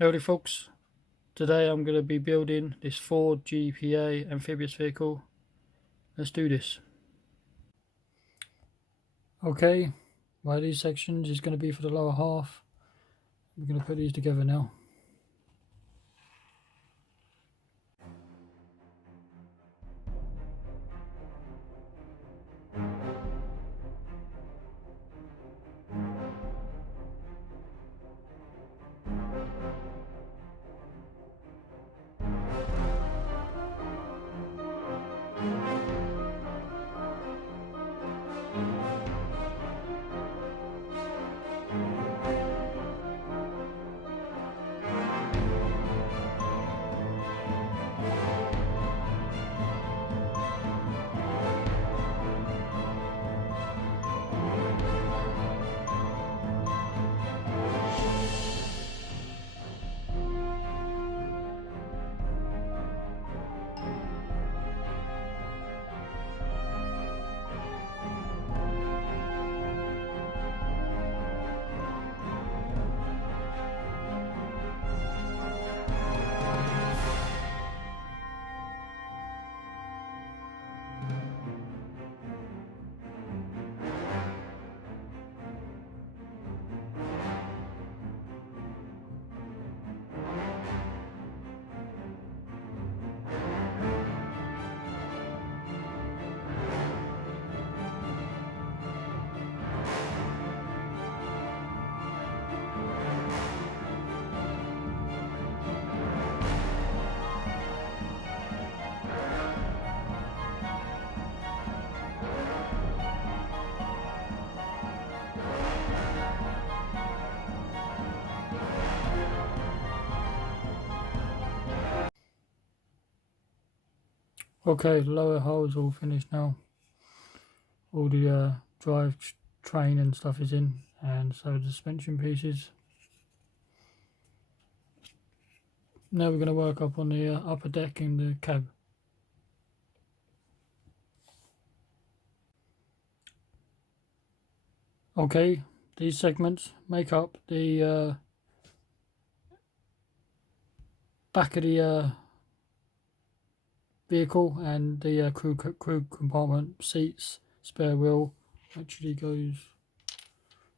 Howdy folks, today I'm going to be building this Ford Gpa amphibious vehicle. Let's do this. Okay, right, these sections is going to be for the lower half. We're going to put these together now. Okay, the lower hull is all finished now. All the drive train and stuff is in, and so the suspension pieces. Now we're going to work up on the upper deck in the cab. Okay, these segments make up the back of the vehicle, and the crew compartment, seats, spare wheel actually goes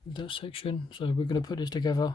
with that section. So we're going to put this together.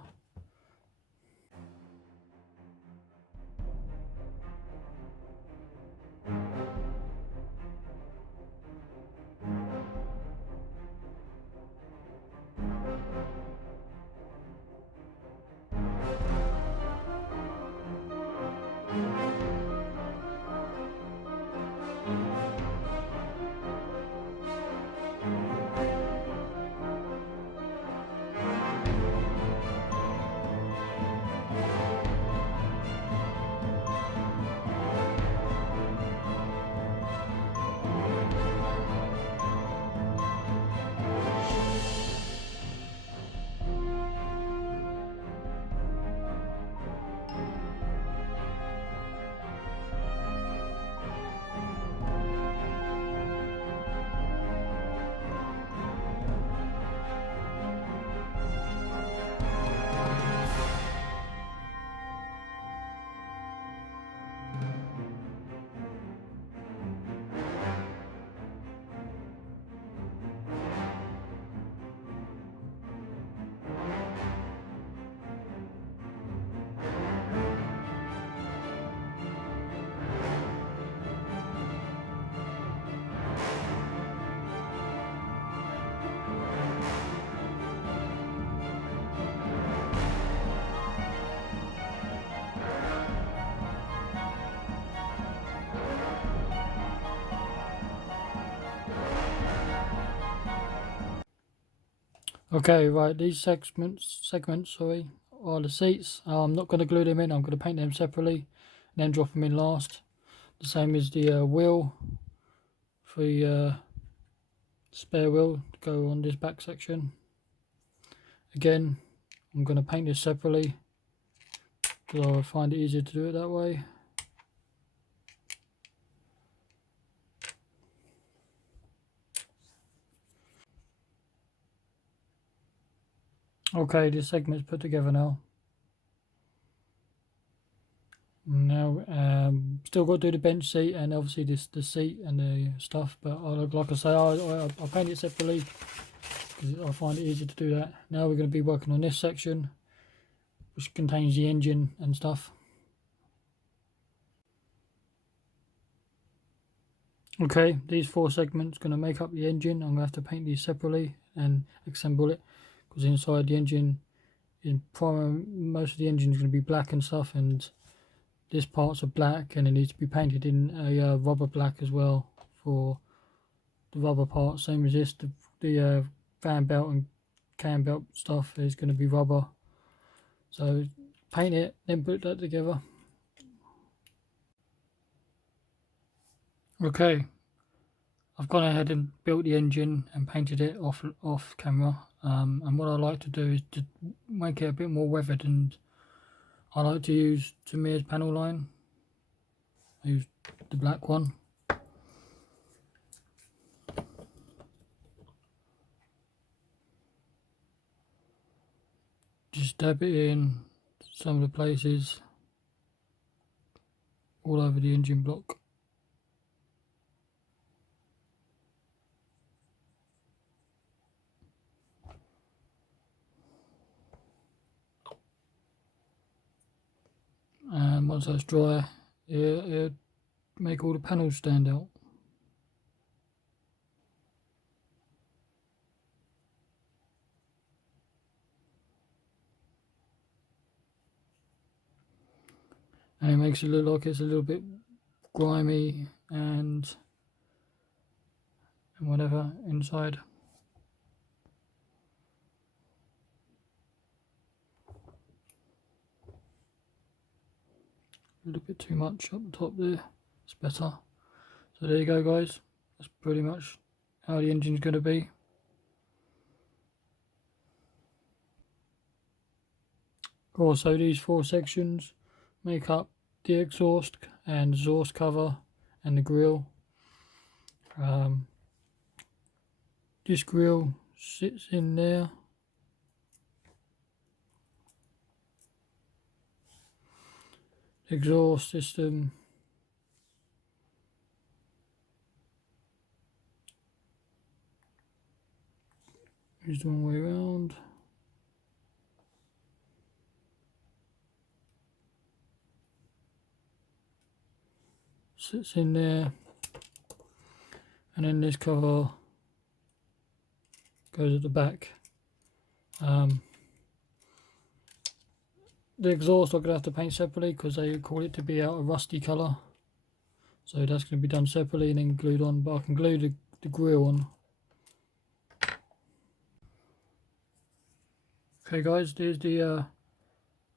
Okay, right, these segments are the seats. I'm not going to glue them in, I'm going to paint them separately and then drop them in last. The same as the wheel for the spare wheel to go on this back section. Again, I'm going to paint this separately because I find it easier to do it that way. Okay, this segment's put together now. still got to do the bench seat and obviously the seat and the stuff, but like I say, I paint it separately because I find it easier to do that. Now we're going to be working on this section, which contains the engine and stuff. Okay, these 4 segments going to make up the engine. I'm going to have to paint these separately and assemble it, because inside the engine, most of the engine is going to be black and stuff, and this parts are black, and it needs to be painted in a rubber black as well for the rubber part. Same as this, the fan belt and cam belt stuff is going to be rubber. So paint it, then put that together. Okay, I've gone ahead and built the engine and painted it off camera. And what I like to do is to make it a bit more weathered, and I like to use TAMIYA's panel line. I use the black one. Just dab it in some of the places all over the engine block. And once that's dry, it'll make all the panels stand out. And it makes it look like it's a little bit grimy and whatever inside. A little bit too much up the top there. It's better. So there you go, guys. That's pretty much how the engine's going to be. Also, these 4 sections make up the exhaust and exhaust cover and the grille. This grille sits in there. The exhaust system is the one way around. Sits in there, and then this cover goes at the back. The exhaust I'm going to have to paint separately because they call it to be out a rusty colour, so that's going to be done separately and then glued on, but I can glue the grille on. Okay guys, there's the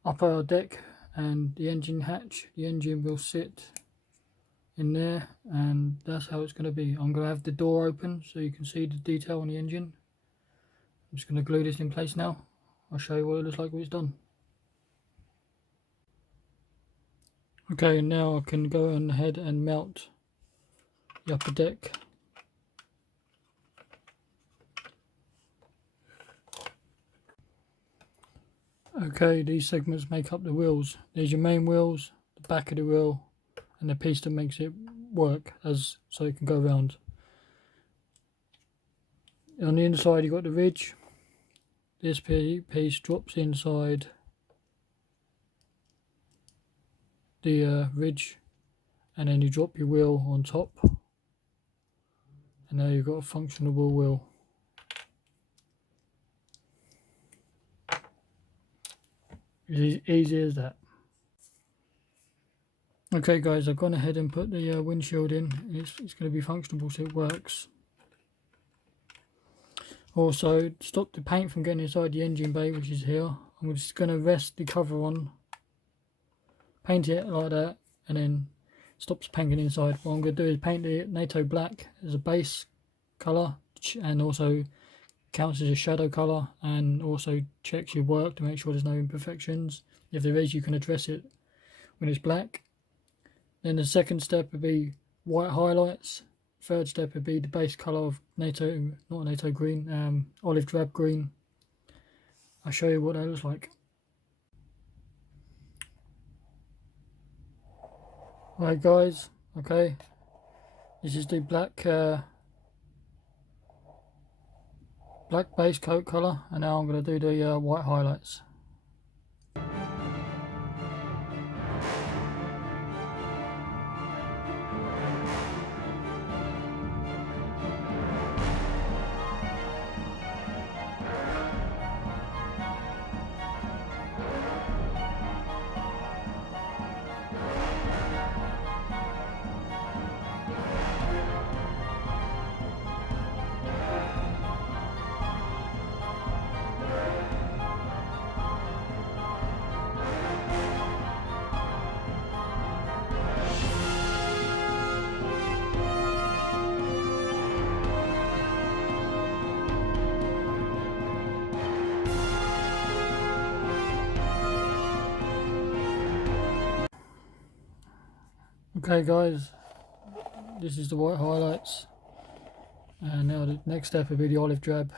upper deck and the engine hatch. The engine will sit in there, and that's how it's going to be. I'm going to have the door open so you can see the detail on the engine. I'm just going to glue this in place now. I'll show you what it looks like when it's done. Okay, now I can go ahead and mount the upper deck. Okay, these segments make up the wheels. There's your main wheels, the back of the wheel, and the piece that makes it work so it can go around. On the inside you've got the ridge. This piece drops inside the ridge, and then you drop your wheel on top, and now you've got a functional wheel. Easy as that. Okay guys, I've gone ahead and put the windshield in. It's going to be functional so it works. Also, to stop the paint from getting inside the engine bay, which is here, I'm just going to rest the cover on, paint it like that, and then stops painting inside. What I'm going to do is paint the NATO black as a base colour, and also counts as a shadow colour, and also checks your work to make sure there's no imperfections. If there is, you can address it when it's black. Then the second step would be white highlights. Third step would be the base colour of NATO, not NATO green, olive drab green. I'll show you what that looks like. Right guys, okay, this is the black base coat colour, and now I'm going to do the white highlights. Okay guys, this is the white highlights, and now the next step will be the olive drab.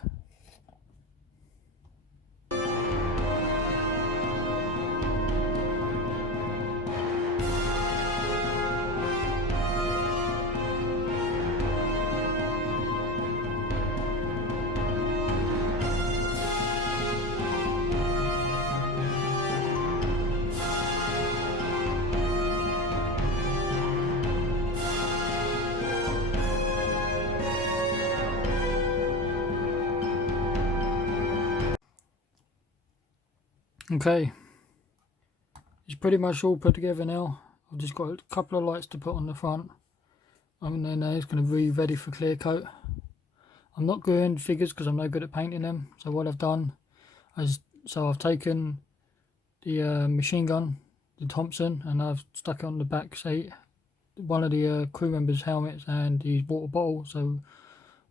Okay, it's pretty much all put together now. I've just got a couple of lights to put on the front, and then it's going to be ready for clear coat. I'm not gluing figures because I'm no good at painting them, so what I've done is, I've taken the machine gun, the Thompson, and I've stuck it on the back seat, one of the crew members' helmets and his water bottle. So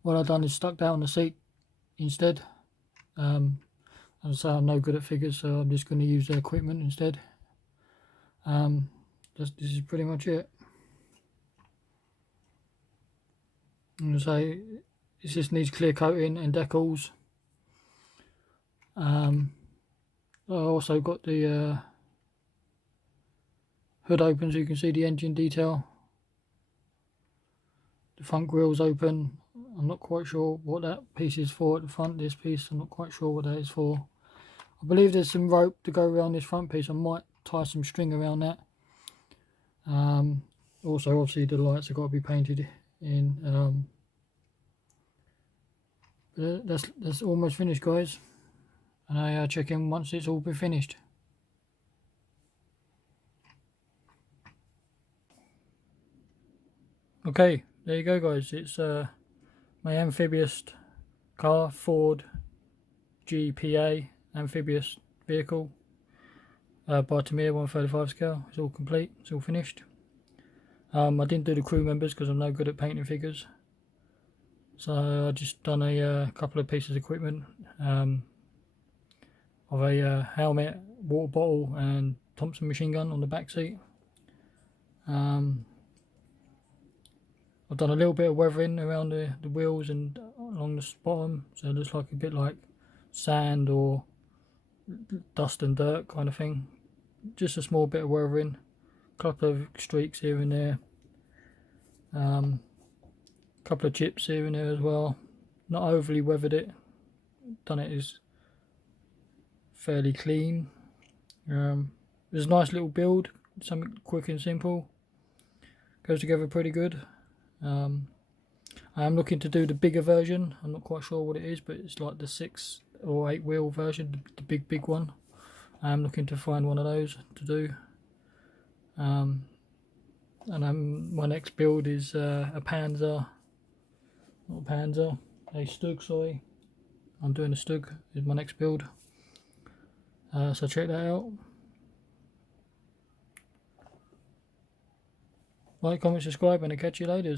what I've done is stuck that on the seat instead. As I say, I'm no good at figures, so I'm just going to use the equipment instead. This is pretty much it. And as I say, it just needs clear coating and decals. I also got the hood open so you can see the engine detail. The front grill's open. I'm not quite sure what that piece is for at the front. This piece, I'm not quite sure what that is for. I believe there's some rope to go around this front piece. I might tie some string around that. Also, obviously, the lights have got to be painted in. But that's almost finished, guys. And I check in once it's all been finished. Okay, there you go, guys. It's my amphibious car, Ford Gpa amphibious vehicle by TAMIYA 135 scale. It's all complete, it's all finished. I didn't do the crew members because I'm no good at painting figures, so I just done a couple of pieces of equipment of a helmet, water bottle and Thompson machine gun on the back seat. I've done a little bit of weathering around the wheels and along the bottom, so it looks like a bit like sand or dust and dirt kind of thing. Just a small bit of weathering, a couple of streaks here and there, couple of chips here and there as well. Not overly weathered it, done it is fairly clean. It's a nice little build, something quick and simple, goes together pretty good. I am looking to do the bigger version. I'm not quite sure what it is, but it's like the 6 or 8 wheel version, the big one. I am looking to find one of those to do. And my next build is a Panzer, not a Panzer, a Stug, sorry. I'm doing a Stug, is my next build. So check that out. Like, comment, subscribe, and I'll catch you later.